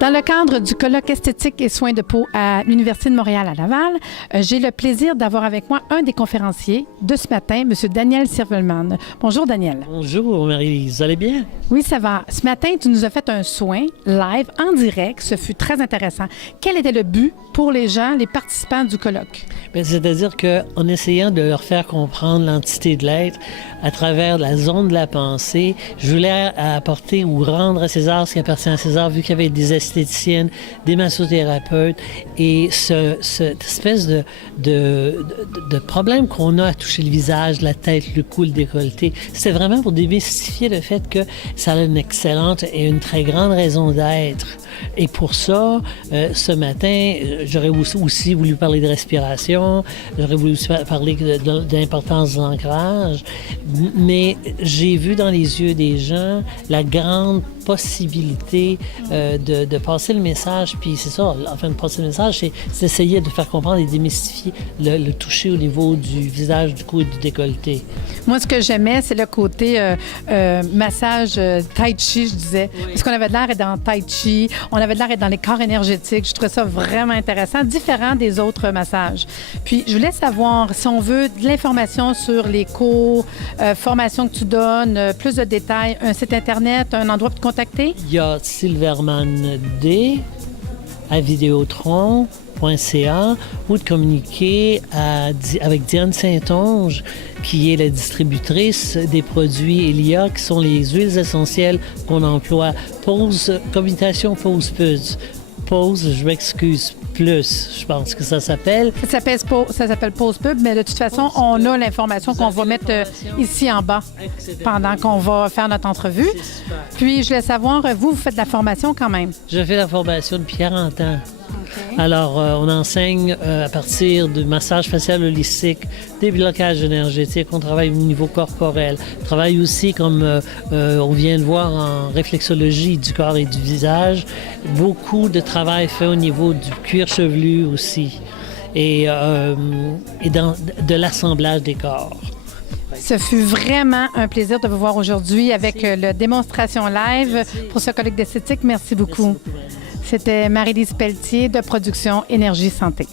Dans le cadre du colloque esthétique et soins de peau à l'Université de Montréal à Laval, j'ai le plaisir d'avoir avec moi un des conférenciers de ce matin, M. Daniel Sirvelman. Bonjour, Daniel. Bonjour, Marie. Vous allez bien? Oui, ça va. Ce matin, tu nous as fait un soin live, en direct. Ce fut très intéressant. Quel était le but pour les gens, les participants du colloque? Bien, c'est-à-dire qu'en essayant de leur faire comprendre l'entité de l'être à travers la zone de la pensée, je voulais apporter ou rendre à César ce qui appartient à César, vu qu'il y avait des esthéticiennes, des massothérapeutes, et cette espèce de problème qu'on a à toucher le visage, la tête, le cou, le décolleté. C'était vraiment pour démystifier le fait que ça a une excellente et une très grande raison d'être. Et pour ça, ce matin, j'aurais aussi voulu parler de respiration, j'aurais voulu parler de l'importance de l'ancrage, mais j'ai vu dans les yeux des gens la grande possibilité de passer le message, puis c'est ça, enfin de passer le message, c'est d'essayer de faire comprendre et démystifier le toucher au niveau du visage, du cou et du décolleté. Moi, ce que j'aimais, c'est le côté massage tai chi, je disais. Oui. Parce qu'on avait de l'air d'être dans tai chi, on avait de l'air d'être dans les corps énergétiques. Je trouvais ça vraiment intéressant, différent des autres massages. Puis, je voulais savoir, si on veut de l'information sur les cours, formations que tu donnes, plus de détails, un site Internet, un endroit pour te contacter? Il y a Silverman D à Vidéotron.ca ou de communiquer avec Diane Saint-Onge, qui est la distributrice des produits Elia, qui sont les huiles essentielles qu'on emploie. Communication Pause Plus. Pause, je m'excuse, plus, je pense que ça s'appelle. Ça s'appelle Pause Pub, mais de toute façon, on a l'information qu'on va mettre ici en bas pendant qu'on va faire notre entrevue. Puis, je voulais savoir, vous faites de la formation quand même? Je fais la formation depuis 40 ans. Okay. Alors, on enseigne à partir du massage facial holistique, des blocages énergétiques, on travaille au niveau corporel. On travaille aussi, comme on vient de voir, en réflexologie du corps et du visage. Beaucoup de travail fait au niveau du cuir chevelu aussi et de l'assemblage des corps. Ce fut vraiment un plaisir de vous voir aujourd'hui avec la démonstration live pour ce colloque d'esthétique. Merci beaucoup. C'était Marie-Lise Pelletier de Production Énergie Santé.